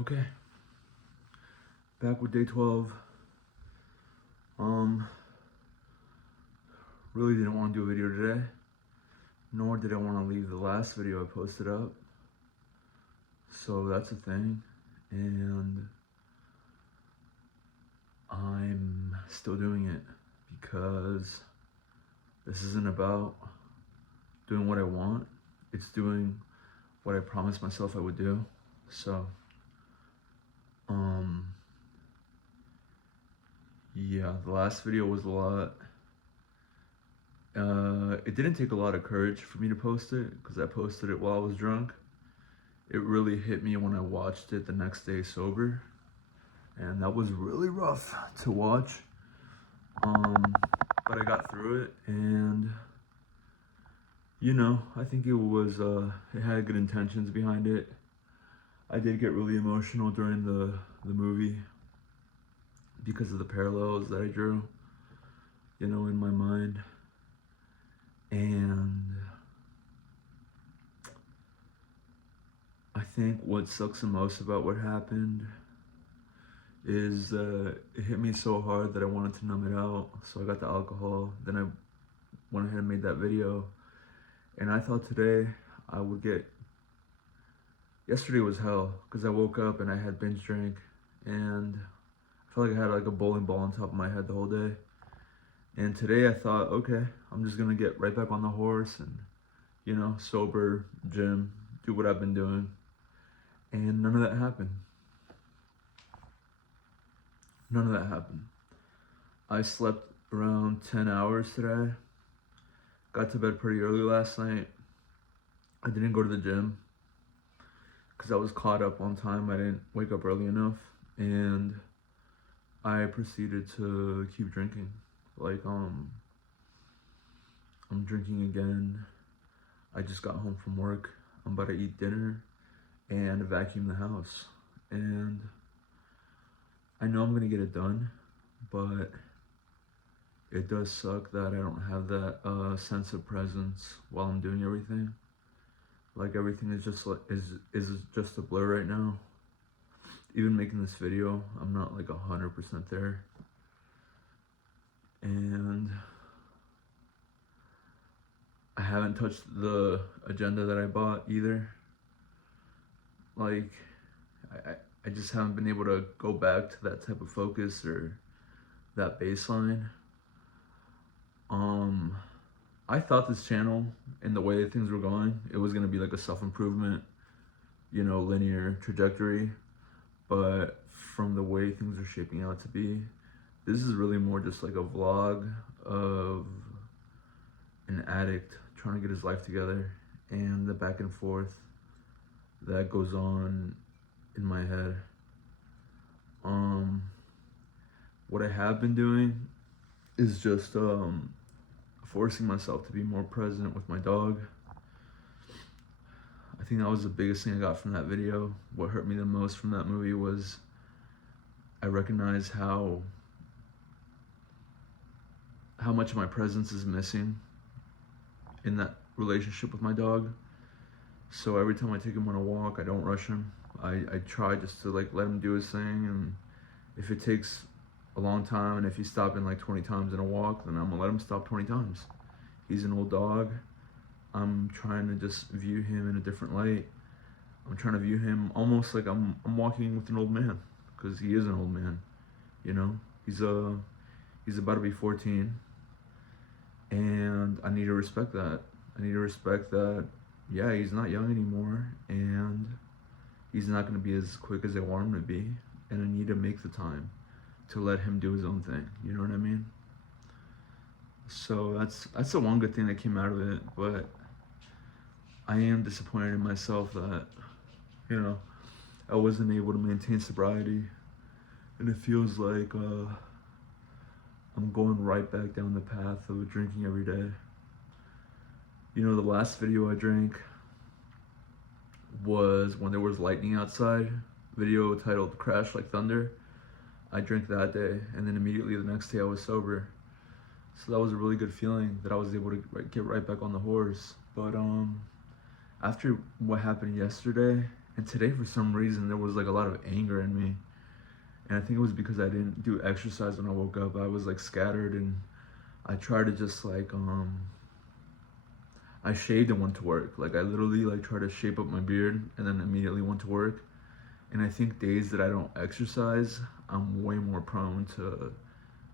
Okay, back with day 12. Really didn't want to do a video today, nor did I want to leave the last video I posted up. So that's a thing, and I'm still doing it because this isn't about doing what I want. It's doing what I promised myself I would do. So, yeah, the last video was a lot. It didn't take a lot of courage for me to post it because I posted it while I was drunk. It really hit me when I watched it the next day sober, and that was really rough to watch. But I got through it, and I think it had good intentions behind it. I did get really emotional during the movie because of the parallels that I drew, in my mind. And I think what sucks the most about what happened is it hit me so hard that I wanted to numb it out. So I got the alcohol, then I went ahead and made that video. And I thought today I would get, yesterday was hell because I woke up and I had binge drank and I felt like I had like a bowling ball on top of my head the whole day. And today I thought, okay, I'm just gonna get right back on the horse and, sober, gym, do what I've been doing. And none of that happened. None of that happened. I slept around 10 hours today. Got to bed pretty early last night. I didn't go to the gym because I was caught up on time. I didn't wake up early enough. And I proceeded to keep drinking. I'm drinking again. I just got home from work. I'm about to eat dinner and vacuum the house. And I know I'm gonna get it done, but it does suck that I don't have that sense of presence while I'm doing everything. Like everything is just just a blur right now. Even making this video, I'm not like 100% there. And I haven't touched the agenda that I bought either. Like, I just haven't been able to go back to that type of focus or that baseline. I thought this channel and the way things were going, it was gonna be like a self-improvement, linear trajectory. But from the way things are shaping out to be, this is really more just like a vlog of an addict trying to get his life together and the back and forth that goes on in my head. What I have been doing is just forcing myself to be more present with my dog. I think that was the biggest thing I got from that video. What hurt me the most from that movie was I recognized how much of my presence is missing in that relationship with my dog. So every time I take him on a walk, I don't rush him. I try just to like let him do his thing, and if it takes a long time and if he's stopping like 20 times in a walk, then I'm gonna let him stop 20 times. He's an old dog. I'm trying to just view him in a different light. I'm trying to view him almost like I'm walking with an old man, because he is an old man. He's about to be 14, and I need to respect that. I need to respect that. Yeah, he's not young anymore, and he's not going to be as quick as I want him to be, and I need to make the time to let him do his own thing. You know what I mean? So that's the one good thing that came out of it. But I am disappointed in myself that I wasn't able to maintain sobriety, and it feels like I'm going right back down the path of drinking every day. The last video I drank was when there was lightning outside, video titled Crash Like Thunder. I drank that day, and then immediately the next day I was sober. So that was a really good feeling that I was able to get right back on the horse. But after what happened yesterday And today, for some reason, there was like a lot of anger in me. And I think it was because I didn't do exercise when I woke up. I was like scattered, and I tried to just like, I shaved and went to work. Like I literally like tried to shape up my beard and then immediately went to work. And I think days that I don't exercise, I'm way more prone to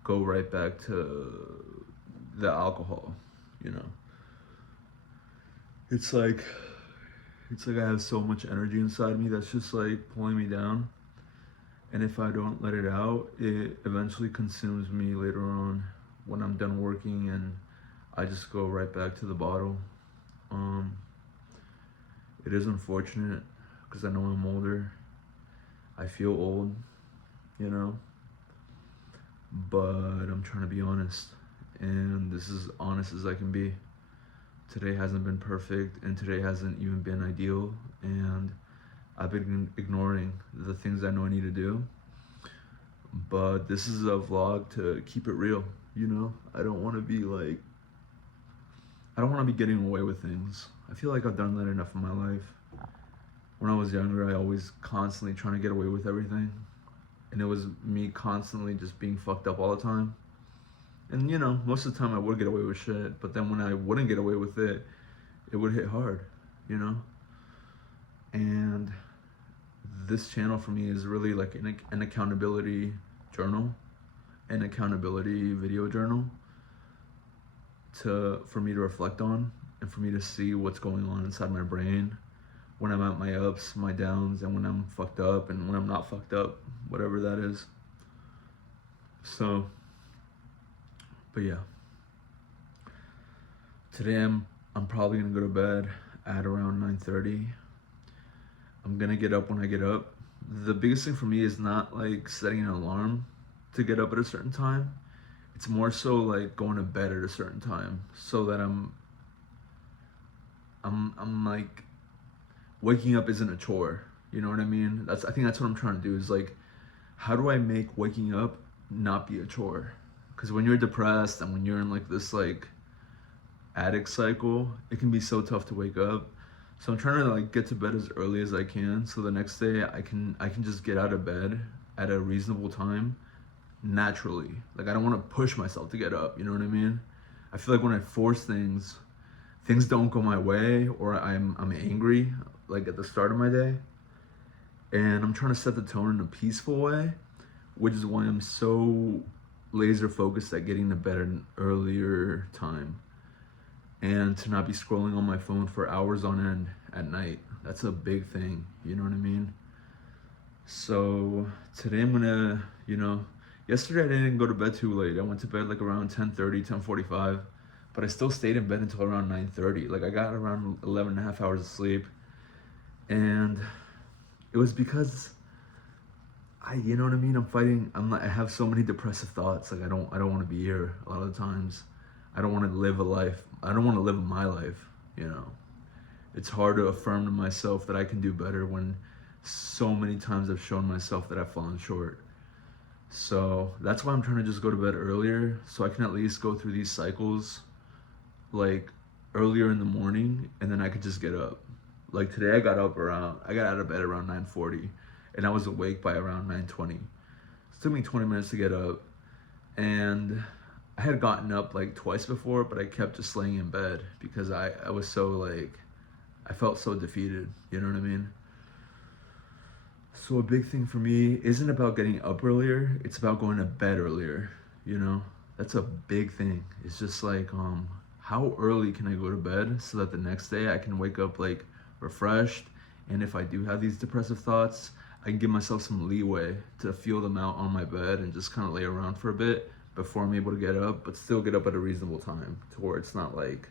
go right back to the alcohol, you know. It's like I have so much energy inside me that's just like pulling me down. And if I don't let it out, it eventually consumes me later on when I'm done working, and I just go right back to the bottle. Um, it is unfortunate because I know I'm older. I feel old, you know, but I'm trying to be honest, and this is honest as I can be. Today hasn't been perfect, and today hasn't even been ideal, and I've been ignoring the things I know I need to do. But this is a vlog to keep it real, you know? I don't want to be like, I don't want to be getting away with things. I feel like I've done that enough in my life. When I was younger, I always constantly trying to get away with everything. And it was me constantly just being fucked up all the time. And you know, most of the time I would get away with shit, but then when I wouldn't get away with it, it would hit hard, you know? And this channel for me is really like an accountability journal, an accountability video journal for me to reflect on and for me to see what's going on inside my brain when I'm at my ups, my downs, and when I'm fucked up and when I'm not fucked up, whatever that is. So, but yeah. Today I'm probably gonna go to bed at around 9:30. I'm gonna get up when I get up. The biggest thing for me is not like setting an alarm to get up at a certain time. It's more so like going to bed at a certain time so that I'm like waking up isn't a chore. You know what I mean? I think that's what I'm trying to do is like, how do I make waking up not be a chore? Because when you're depressed and when you're in like this like addict cycle, it can be so tough to wake up. So I'm trying to like get to bed as early as I can so the next day I can just get out of bed at a reasonable time naturally. Like I don't want to push myself to get up, you know what I mean? I feel like when I force things don't go my way, or I'm angry like at the start of my day. And I'm trying to set the tone in a peaceful way, which is why I'm so laser focused at getting to bed at an earlier time and to not be scrolling on my phone for hours on end at night. That's a big thing, you know what I mean? So today I'm gonna, you know, yesterday I didn't go to bed too late. I went to bed like around 10:30, 10:45, but I still stayed in bed until around 9:30. Like I got around 11 and a half hours of sleep. And it was because you know what I mean? I have so many depressive thoughts. Like I don't want to be here a lot of the times. I don't want to live a life. I don't want to live my life, you know. It's hard to affirm to myself that I can do better when so many times I've shown myself that I've fallen short. So that's why I'm trying to just go to bed earlier so I can at least go through these cycles like earlier in the morning, and then I could just get up. Like today I got out of bed around 9:40 and I was awake by around 9:20. It took me 20 minutes to get up, and I had gotten up like twice before, but I kept just laying in bed because I was so like, I felt so defeated, you know what I mean? So a big thing for me isn't about getting up earlier, it's about going to bed earlier, you know? That's a big thing. It's just like, how early can I go to bed so that the next day I can wake up like refreshed, and if I do have these depressive thoughts, I can give myself some leeway to feel them out on my bed and just kind of lay around for a bit before I'm able to get up, but still get up at a reasonable time to where it's not like,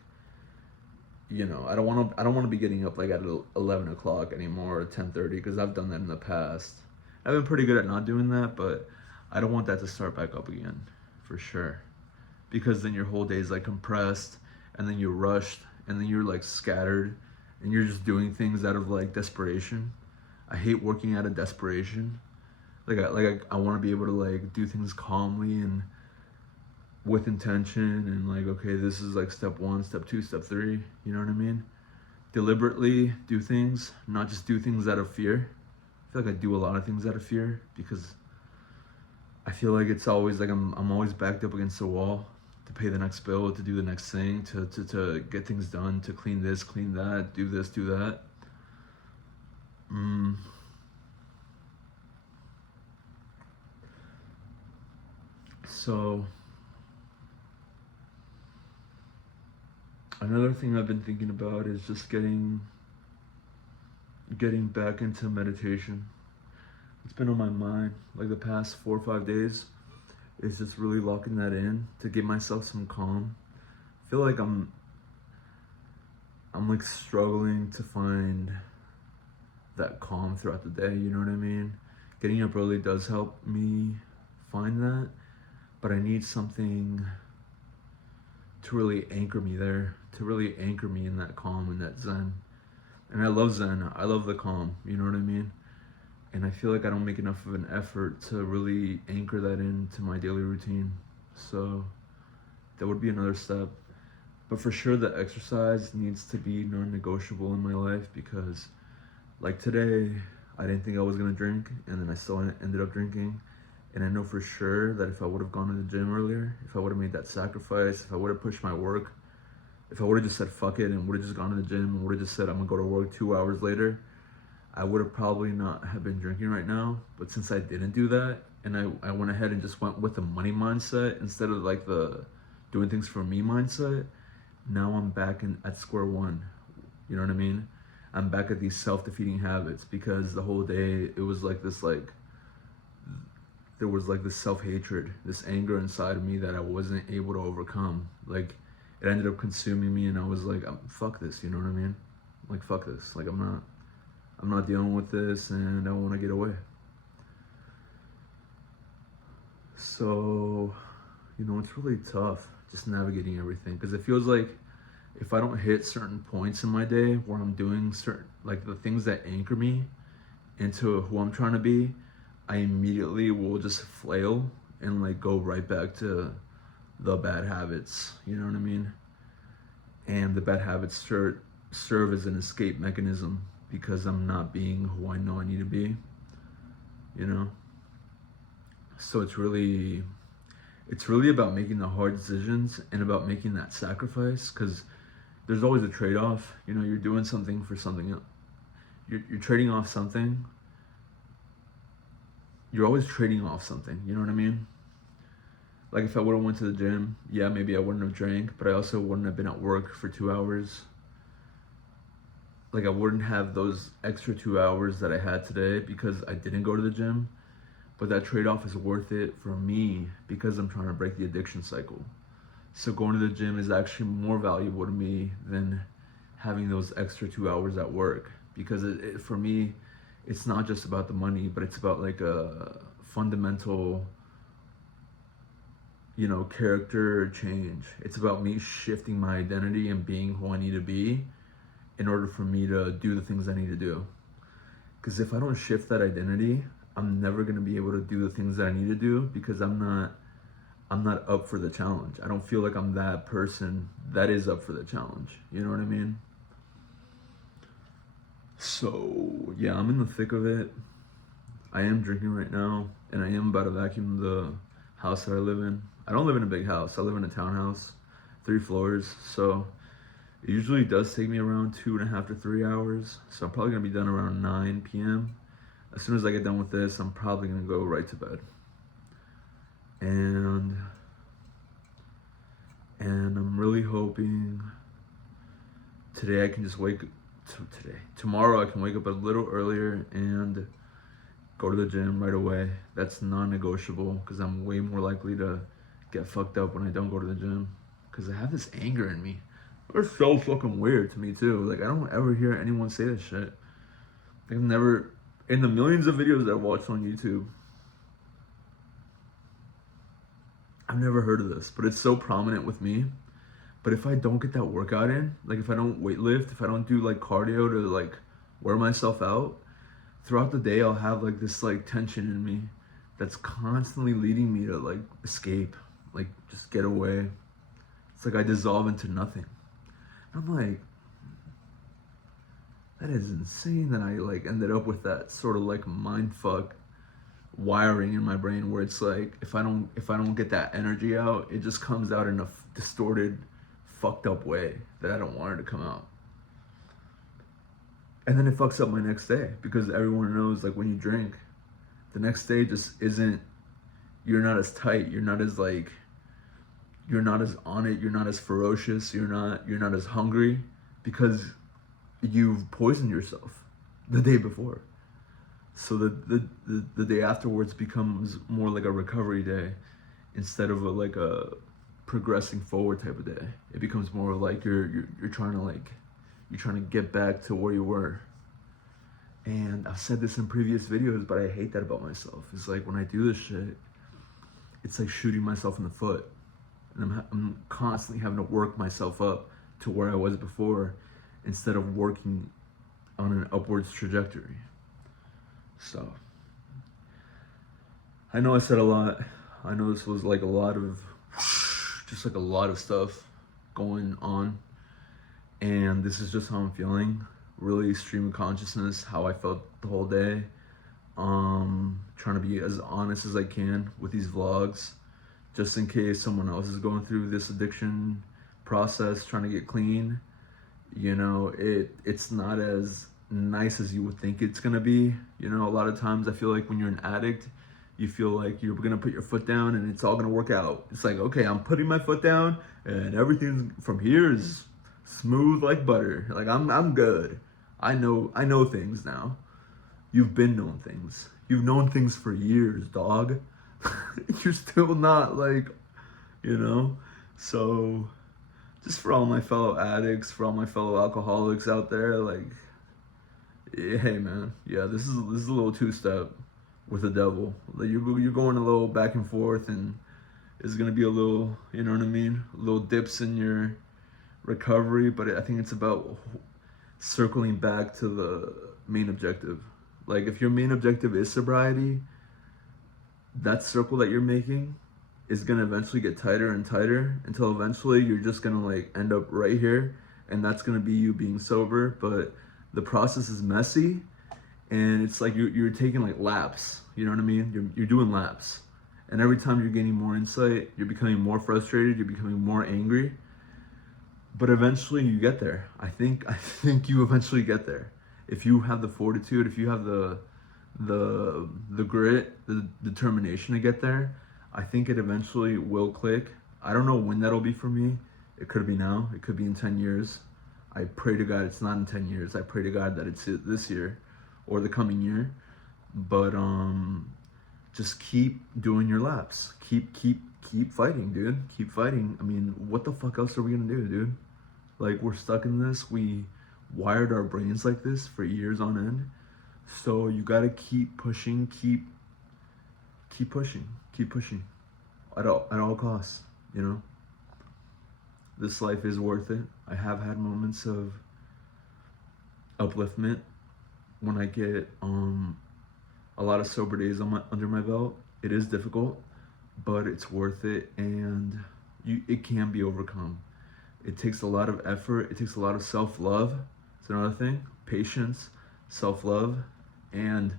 you know, I don't want to be getting up like at 11 o'clock anymore or 10:30, because I've done that in the past. I've been pretty good at not doing that, but I don't want that to start back up again, for sure. Because then your whole day is like compressed, and then you're rushed, and then you're like scattered, and you're just doing things out of like desperation. I hate working out of desperation. I want to be able to like do things calmly and with intention, and like, okay, this is like step 1, step 2, step 3, you know what I mean? deliberately do things, not just do things out of fear. I feel like I do a lot of things out of fear because I feel like it's always like I'm always backed up against the wall to pay the next bill, to do the next thing, to get things done, to clean this, clean that, do this, do that. So another thing I've been thinking about is just getting back into meditation. It's been on my mind like the past 4 or 5 days. It's just really locking that in to give myself some calm. I feel like I'm like struggling to find that calm throughout the day, you know what I mean? Getting up early does help me find that, but I need something to really anchor me there, to really anchor me in that calm and that zen. And I love zen, I love the calm, you know what I mean? And I feel like I don't make enough of an effort to really anchor that into my daily routine. So that would be another step. But for sure the exercise needs to be non-negotiable in my life, because like today, I didn't think I was gonna drink, and then I still ended up drinking. And I know for sure that if I would have gone to the gym earlier, if I would have made that sacrifice, if I would have pushed my work, if I would have just said fuck it and would have just gone to the gym and would have just said I'm gonna go to work 2 hours later, I would have probably not have been drinking right now. But since I didn't do that, and I went ahead and just went with the money mindset instead of like the doing things for me mindset, now I'm back at square one. You know what I mean? I'm back at these self-defeating habits, because the whole day it was like this, like there was like this self-hatred, this anger inside of me that I wasn't able to overcome. Like it ended up consuming me, and I was like, fuck this, you know what I mean? Like fuck this, like I'm not dealing with this, and I want to get away. So, you know, it's really tough just navigating everything, because it feels like if I don't hit certain points in my day where I'm doing certain, like the things that anchor me into who I'm trying to be, I immediately will just flail and like go right back to the bad habits, you know what I mean? And the bad habits serve as an escape mechanism, because I'm not being who I know I need to be, you know? So it's really about making the hard decisions and about making that sacrifice, because there's always a trade-off. You know, you're doing something for something else. You're trading off something. You're always trading off something, you know what I mean? Like if I would have went to the gym, yeah, maybe I wouldn't have drank, but I also wouldn't have been at work for 2 hours. Like I wouldn't have those extra 2 hours that I had today because I didn't go to the gym. But that trade-off is worth it for me because I'm trying to break the addiction cycle. So going to the gym is actually more valuable to me than having those extra 2 hours at work, because for me, it's not just about the money, but it's about like a fundamental, you know, character change. It's about me shifting my identity and being who I need to be in order for me to do the things I need to do. Because if I don't shift that identity, I'm never going to be able to do the things that I need to do, because I'm not up for the challenge. I don't feel like I'm that person that is up for the challenge. You know what I mean? So yeah, I'm in the thick of it. I am drinking right now, and I am about to vacuum the house that I live in. I don't live in a big house. I live in a townhouse, 3 floors. So it usually does take me around 2.5 to 3 hours. So I'm probably gonna be done around 9 p.m. As soon as I get done with this, I'm probably gonna go right to bed. And I'm really hoping today I can just tomorrow I can wake up a little earlier and go to the gym right away. That's non-negotiable, because I'm way more likely to get fucked up when I don't go to the gym, because I have this anger in me. It's so fucking weird to me too. Like I don't ever hear anyone say this shit. I've never, in the millions of videos that I've watched on YouTube, I've never heard of this, but it's so prominent with me. But if I don't get that workout in, like if I don't weightlift, if I don't do like cardio to like wear myself out, throughout the day I'll have like this like tension in me that's constantly leading me to like escape, like just get away. It's like I dissolve into nothing. I'm like, that is insane that I like ended up with that sort of like mind fuck wiring in my brain where it's like if I don't get that energy out, it just comes out in a distorted, fucked up way that I don't want it to come out. And then it fucks up my next day because everyone knows like when you drink, the next day just isn't, you're not as tight, you're not as like, you're not as on it, you're not as ferocious, you're not as hungry because you've poisoned yourself the day before. So the day afterwards becomes more like a recovery day instead of like a progressing forward type of day. It becomes more like you're trying to like, you're trying to get back to where you were. And I've said this in previous videos, but I hate that about myself. It's like when I do this shit, it's like shooting myself in the foot. And I'm constantly having to work myself up to where I was before instead of working on an upwards trajectory. So, I know I said a lot. I know this was like a lot of, just like a lot of stuff going on. And this is just how I'm feeling. Really stream of consciousness, how I felt the whole day. Trying to be as honest as I can with these vlogs, just in case someone else is going through this addiction process, trying to get clean. You know, it's not as nice as you would think it's gonna be. You know, a lot of times I feel like when you're an addict, you feel like you're gonna put your foot down and it's all gonna work out. It's like, okay, I'm putting my foot down and everything from here is smooth like butter. Like I'm good. I know things now. You've been known things. You've known things for years, dog. You're still not like, you know? So just for all my fellow addicts, for all my fellow alcoholics out there, like, hey man, yeah, this is a little two-step with the devil. Like you're going a little back and forth, and it's gonna be a little, you know what I mean, little dips in your recovery. But I think it's about circling back to the main objective. Like if your main objective is sobriety, that circle that you're making is gonna eventually get tighter and tighter until eventually you're just gonna like end up right here, and that's gonna be you being sober. But the process is messy, and it's like you're taking like laps. You know what I mean? You're doing laps, and every time you're gaining more insight, you're becoming more frustrated. You're becoming more angry. But eventually you get there. I think you eventually get there if you have the fortitude, if you have the grit, the determination to get there. I think it eventually will click. I don't know when that'll be for me. It could be now. It could be in 10 years. I pray to God it's not in 10 years. I pray to God that it's this year or the coming year. But just keep doing your laps. Keep fighting, dude. Keep fighting. I mean, what the fuck else are we gonna do, dude? Like, we're stuck in this. We wired our brains like this for years on end. So you gotta keep pushing, keep pushing at all costs, you know? This life is worth it. I have had moments of upliftment when I get a lot of sober days under my belt. It is difficult, but it's worth it, and it can be overcome. It takes a lot of effort. It takes a lot of self-love. It's another thing. Patience, self-love, and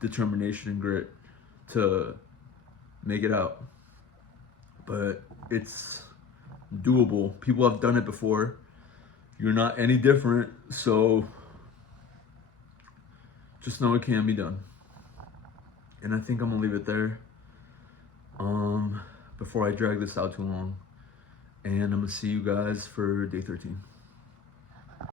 determination and grit to make it out. But it's doable. People have done it before. You're not any different, so just know it can be done. And I think I'm gonna leave it there before I drag this out too long. And I'm gonna see you guys for day 13.